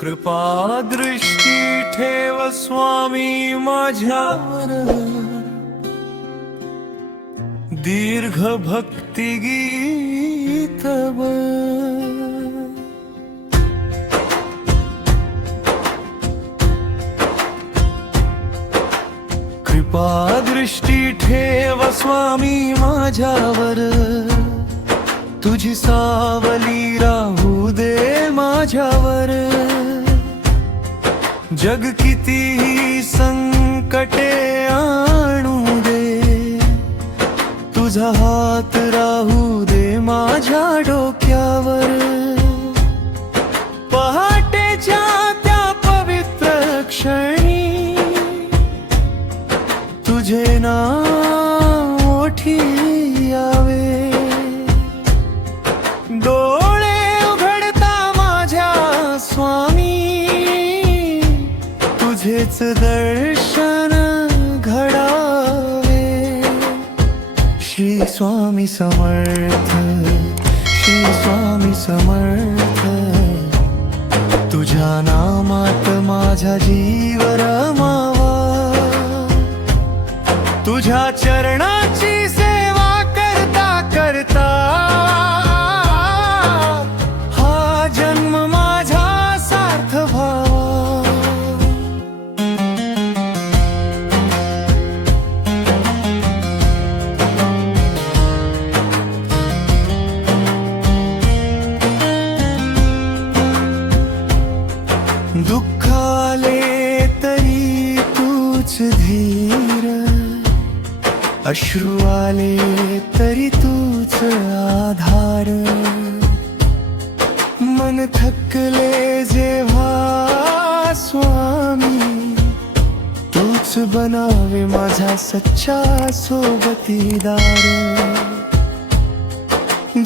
कृपा दृष्टी ठेव स्वामी माझ्यावर, दीर्घ भक्ती गीत कृपा दृष्टी ठेव स्वामी माझ्यावर, तुझी सावली राहू दे माझ्यावर. जग कितीही संकटे आणू दे, तुझा हात राहू दे माझ्या डोक्यावर. पहाटेच्या त्या पवित्र क्षणी तुझे नाव ओठी यावे. डोळे उघडता माझ्या स्वामी, तुझेच दर्शन घडावे. श्री स्वामी समर्थ, श्री स्वामी समर्थ, तुझ्या नामात माझा जीव रमावा. तुझ्या चरणाची सेवा करता करता हा जन्म माझा सार्थ व्हावा. दुःख आले तरी तूच धीर, अश्रू आले तरी तूच आधार. मन थकले जेव्हा स्वामी, तूच बनावे माझा सच्चा सोबतीदार.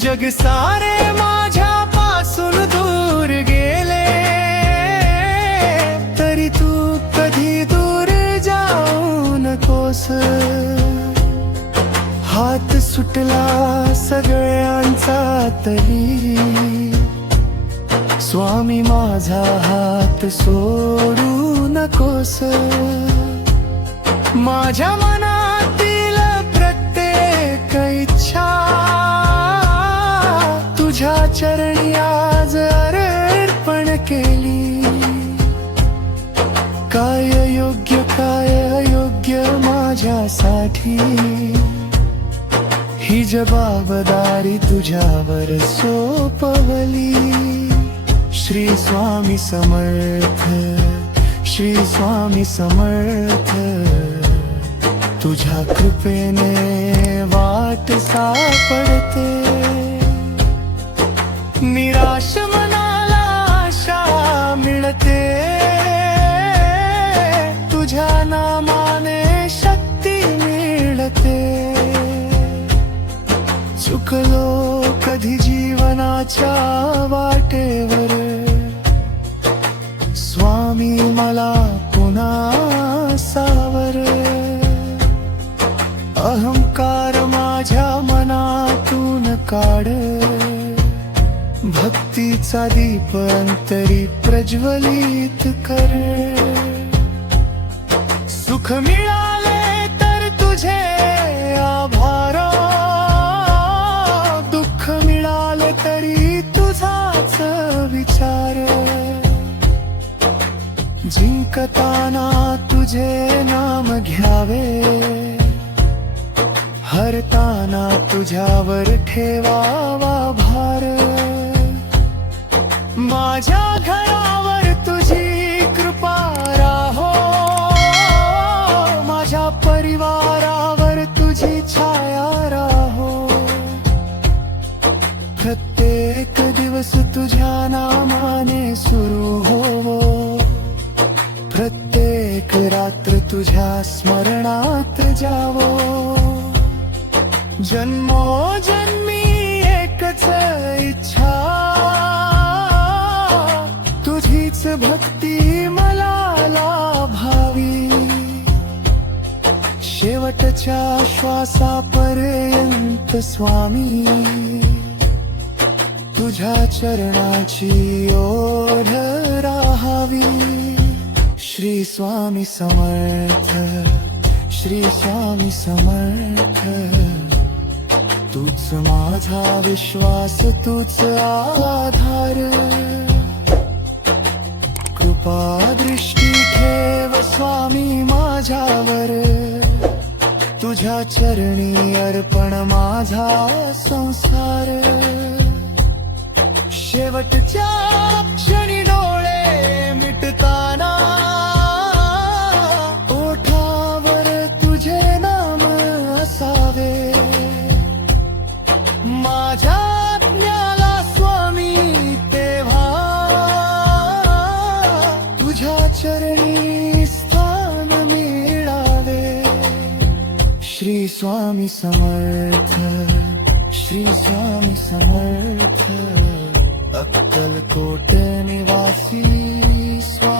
जग सारे माझ्यापासून दूर गेले तरी तू कधी दूर जाऊ नकोस. हात सुटला सगळ्यांचा तरी स्वामी माझा हात सोडू नकोस. माझ्या मनातील प्रत्येक इच्छा तुझ्या चरणी आज अर्पण केली. काय योग्य काय अयोग्य माझ्यासाठी, ही जबाबदारी तुझ्यावर सोपवली. श्री स्वामी समर्थ, श्री स्वामी समर्थ, तुझ्या कृपेने वाट सापडते. निराश मनाला आशा मिळते, तुझ्या नामाने शक्ती मिळते. चुकलो कधी जीवनाच्या वाटेवर, स्वामी मला पुन्हा सावर. अहंकार माझ्या मनातून काढ, भक्तीचा दीप अंतरी प्रज्वलित कर. सुख मिळाले तर तुझे आभार, दुःख मिळाले तरी तुझाच विचार. जिंकताना तुझे नाम घ्यावे, हरताना तुझ्यावर ठेवावा भार. माझ्या घरावर तुझी कृपा राहो, माझ्या परिवारावर तुझी छाया राहो. प्रत्येक दिवस तुझ्या नामाने सुरू होवो, प्रत्येक रात्र तुझ्या स्मरणात जावो. जन्मोजन्मी एकच इच्छा, तुझीच भक्ती मला लाभावी. शेवटच्या श्वासापर्यंत स्वामी, तुझ्या चरणाची ओढ राहा. स्वामी समर्थ, श्री स्वामी समर्थ. तूच माझा विश्वास, तूच आधार. कृपा दृष्टी ठेव स्वामी माझ्यावर. तुझ्या चरणी अर्पण माझा संसार. शेवटच्या क्षणी डोळे मिटताना ओठावर तुझे नाम असावे. माझ्या आज्ञाला स्वामी तेव्हा तुझ्या चरणी स्थान मिळावे. श्री स्वामी समर्थ, श्री स्वामी समर्थ. अक्कलकोट निवासी स्वामी